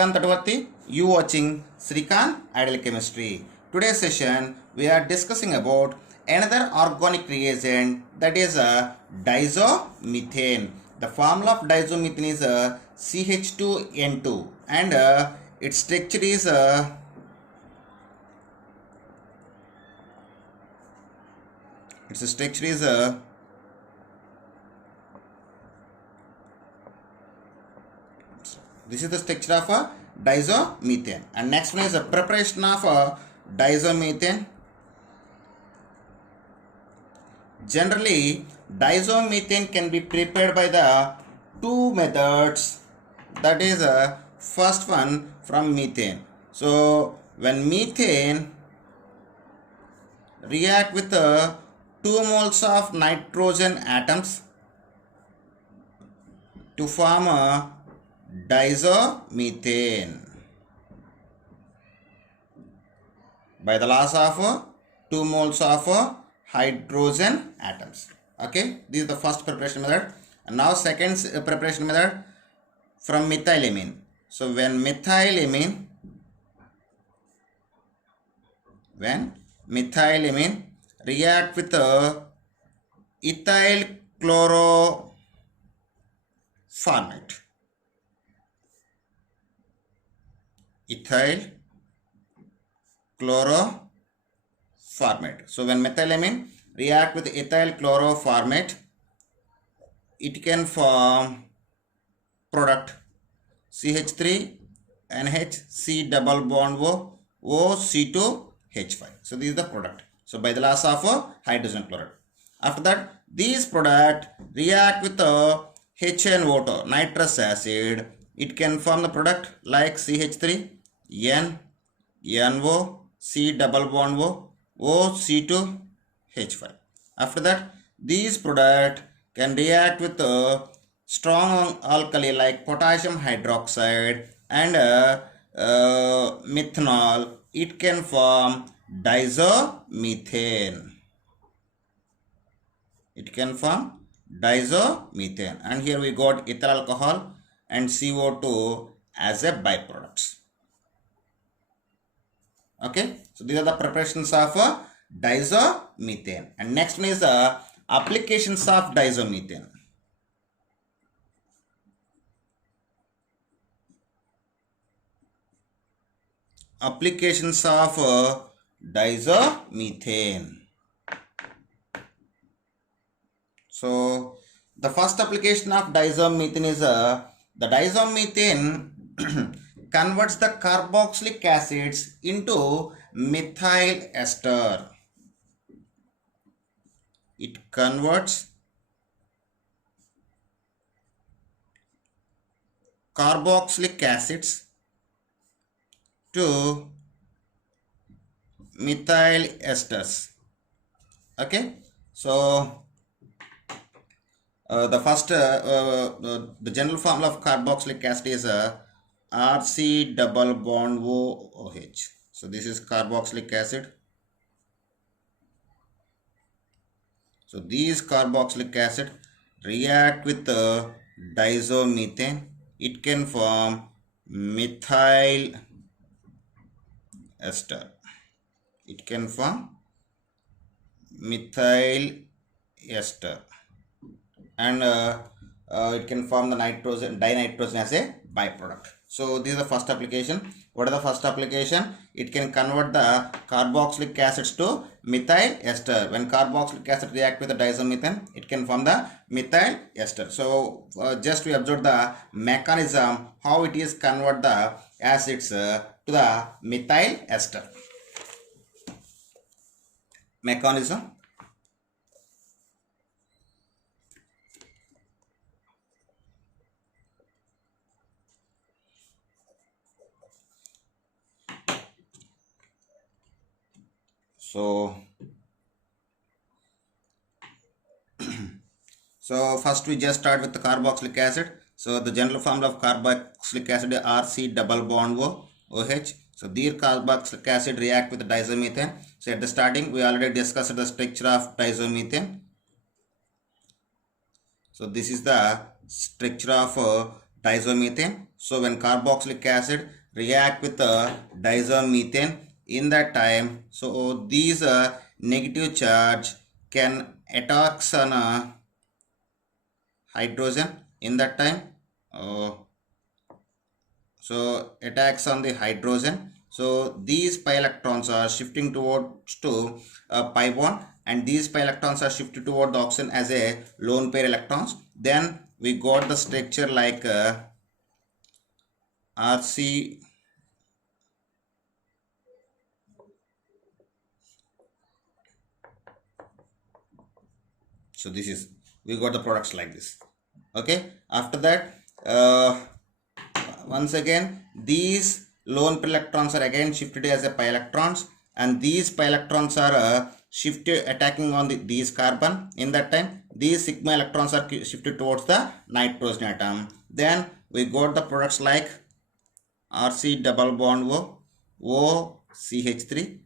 Srikant Tadavati. You watching Srikant Ideal Chemistry. Today's session we are discussing about another organic reagent, that is a diazomethane. The formula of diazomethane is CH2N2 and its structure is this is the structure of a diazomethane. And next one is a preparation of a diazomethane. Generally, diazomethane can be prepared by the two methods. That is first one from methane. So when methane react with 2 moles of nitrogen atoms to form a diazomethane by the loss of 2 moles of hydrogen atoms. Okay, this is the first preparation method. And now second preparation method from methylamine. So when methylamine react with ethyl chloroformate. So when methylamine react with ethyl chloroformate, it can form product CH3NH C double bond O OC2H5. So this is the product. So by the loss of hydrogen chloride. After that, these product react with HNO2 nitrous acid. It can form the product like CH3NO C double bond O OC2H5. After that, these product can react with strong alkali like potassium hydroxide and methanol. It can form diazomethane. And here we got ethyl alcohol and CO2 as a byproducts. Okay, so these are the preparations of diazomethane. And next one is applications of diazomethane. Applications of diazomethane. So the first application of diazomethane is the diazomethane converts the carboxylic acids into methyl ester. It converts carboxylic acids to methyl esters. Okay, so the first the general formula of carboxylic acid is RC double bond OH. So this is carboxylic acid. So these carboxylic acid react with diazomethane. It can form methyl ester. And it can form the dinitrogen as a byproduct. So this is the first application. What is the first application? It can convert the carboxylic acids to methyl ester. When carboxylic acid react with the diazomethane, it can form the methyl ester. So just we observe the mechanism how it is convert the acids to the methyl ester. Mechanism. So first we just start with the carboxylic acid. So the general formula of carboxylic acid is RC double bond OH. So these carboxylic acid react with the diazomethane. So at the starting we already discussed the structure of diazomethane. So this is the structure of diazomethane. So when carboxylic acid react with diazomethane, in that time, so these negative charge can attacks on hydrogen in that time. Uh, so attacks on the hydrogen. So these pi electrons are shifting towards to pi bond, and these pi electrons are shifted toward the oxygen as a lone pair electrons. Then we got the structure like RC. So this is, we got the products like this. Okay, after that once again these lone pair electrons are again shifted as a pi electrons, and these pi electrons are shifted attacking on these carbon. In that time these sigma electrons are shifted towards the nitrogen atom. Then we got the products like RC double bond O CH3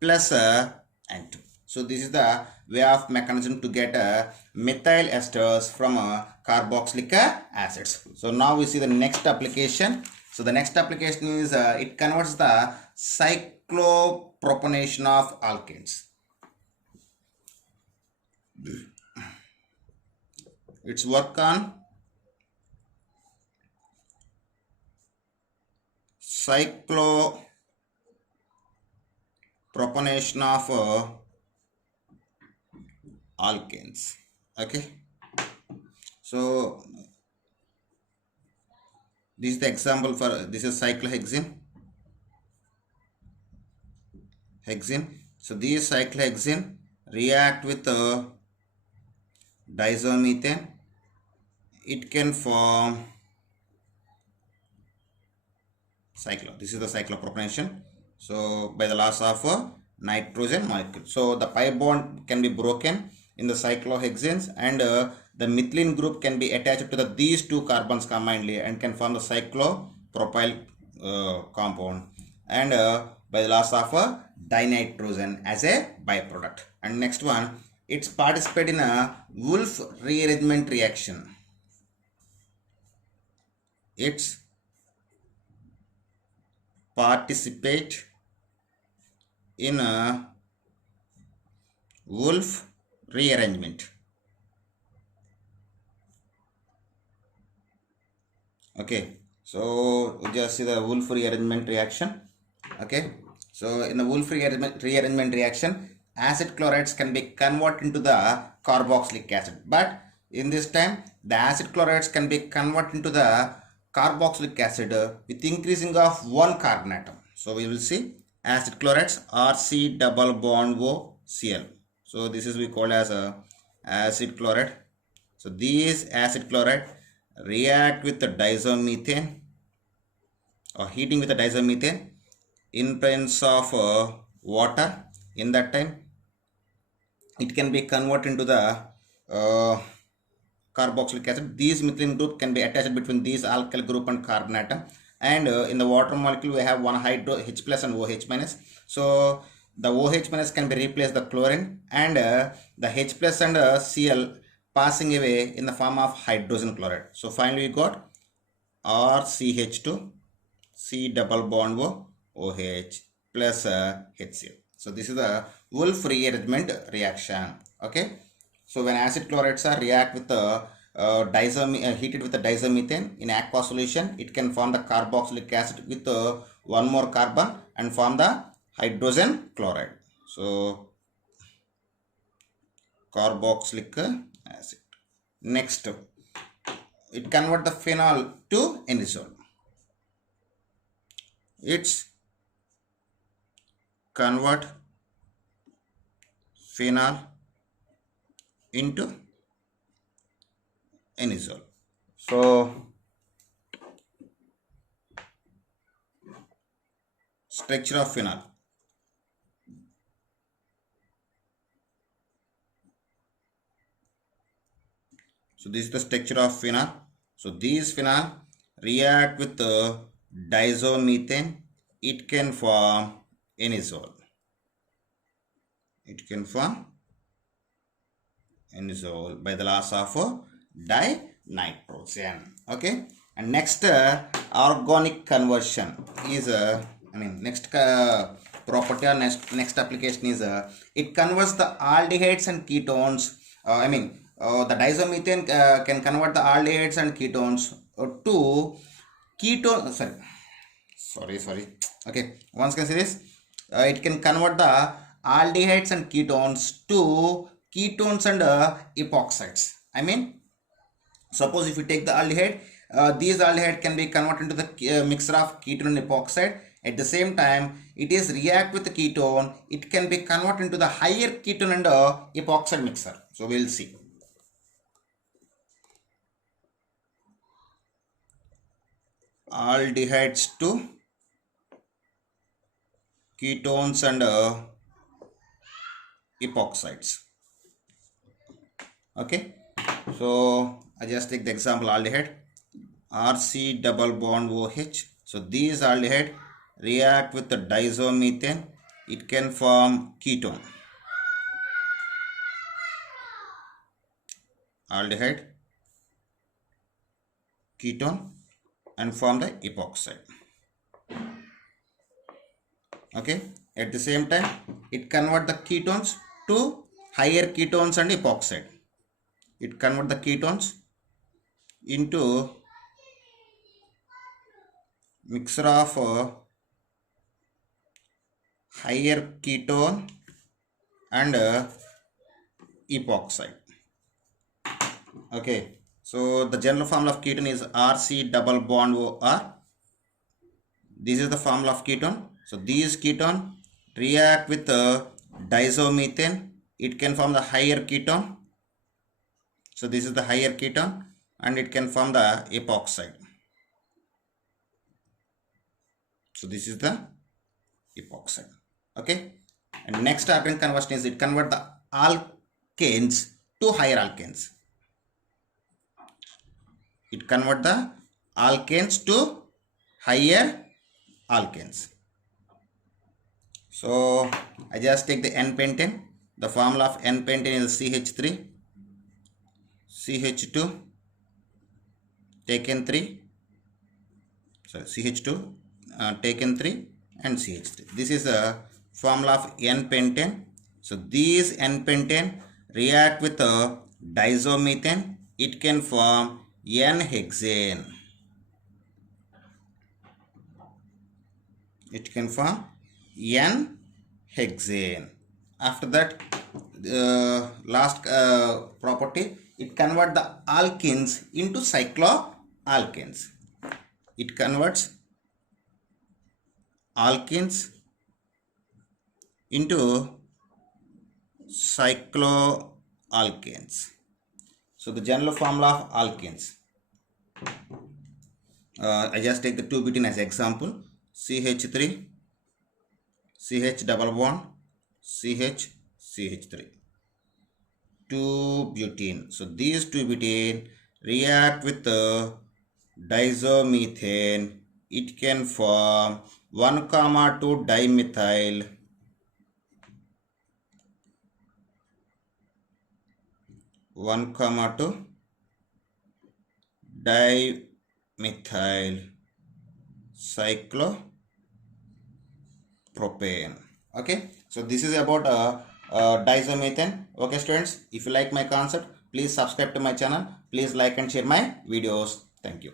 plus N2. So this is the way of mechanism to get methyl esters from carboxylic acids. So now we see the next application. So the next application is it converts the cyclopropanation of alkanes. Its work on cyclopropanation of alkanes. Okay, so this is the example for this is cyclohexene. So these cyclohexene react with diazomethane. It can form cyclo. This is the cyclopropanation. So by the loss of nitrogen molecule. So the pi bond can be broken in the cyclohexanes, and the methylene group can be attached to these two carbons combinedly and can form the cyclopropyl compound, and by the loss of dinitrogen as a byproduct. And next one, it's participate in a Wolff rearrangement reaction. It's participate in a Wolff rearrangement. Okay, so we just see the Wolff rearrangement reaction. Okay, so in the Wolff rearrangement reaction, acid chlorides can be converted into the carboxylic acid, but in this time the acid chlorides can be converted into the carboxylic acid with increasing of one carbon atom. So we will see acid chlorides RC double bond O Cl. So this is we call as a acid chloride. So these acid chloride react with the diazomethane or heating with the diazomethane in presence of water. In that time it can be converted into the carboxylic acid. These methylene group can be attached between these alkyl group and carbon atom, and in the water molecule we have one hydro H plus and OH minus. So the OH minus can be replaced the chlorine, and the H plus and Cl passing away in the form of hydrogen chloride. So finally we got RCH2 C double bond OH plus HCl. So this is the Wolff rearrangement reaction. Okay, so when acid chlorides are react with the heated with the diazomethane in aqueous solution, it can form the carboxylic acid with one more carbon and form the hydrogen chloride. So carboxylic acid. Next, it convert the phenol to anisole. It's convert phenol into anisole. So structure of phenol. So this is the structure of phenol. So these phenol react with the diazomethane. It can form anisole. It can form anisole by the loss of dinitrogen. Okay, And next organic conversion is next property or next application is it converts the aldehydes and ketones. The diazomethane can convert the aldehydes and ketones to ketone. Sorry. Okay, once can see this. It can convert the aldehydes and ketones to ketones and epoxides. Suppose if you take the aldehyde, these aldehyde can be converted into the mixture of ketone and epoxide. At the same time, it is react with the ketone. It can be converted into the higher ketone and epoxide mixture. So we will see. Aldehydes to ketones and epoxides. Okay, so I just take the example aldehyde, RC double bond OH. So these aldehyde react with the diazomethane. It can form ketone. Aldehyde, ketone, and form the epoxide. Okay, at the same time, it convert the ketones to higher ketones and epoxide. It convert the ketones into mixture of higher ketone and epoxide. Okay, so the general formula of ketone is RC double bond OR. This is the formula of ketone. So these ketone react with diazomethane. It can form the higher ketone. So this is the higher ketone and it can form the epoxide. So this is the epoxide. Okay. And next organic conversion is it convert the alkanes to higher alkanes. It convert the alkanes to higher alkanes. So I just take the N-pentane. The formula of N-pentane is CH3, CH2, taken 3, sorry, CH2, taken 3 and CH3. This is a formula of N-pentane. So these N-pentane react with diazomethane. It can form N-hexane. It can form N-hexane. After that, last property, it converts the alkenes into cycloalkanes. It converts alkenes into cycloalkanes. So the general formula of alkenes. I just take the 2-butene as example. CH3, CH double bond, CH, CH3. 2-butene. So these 2-butene react with the diazomethane. It can form 1,2 dimethyl, 1,2 dimethyl cyclopropane. Okay, so this is about diazomethane. Okay students, if you like my concept, please subscribe to my channel. Please like and share my videos. Thank you.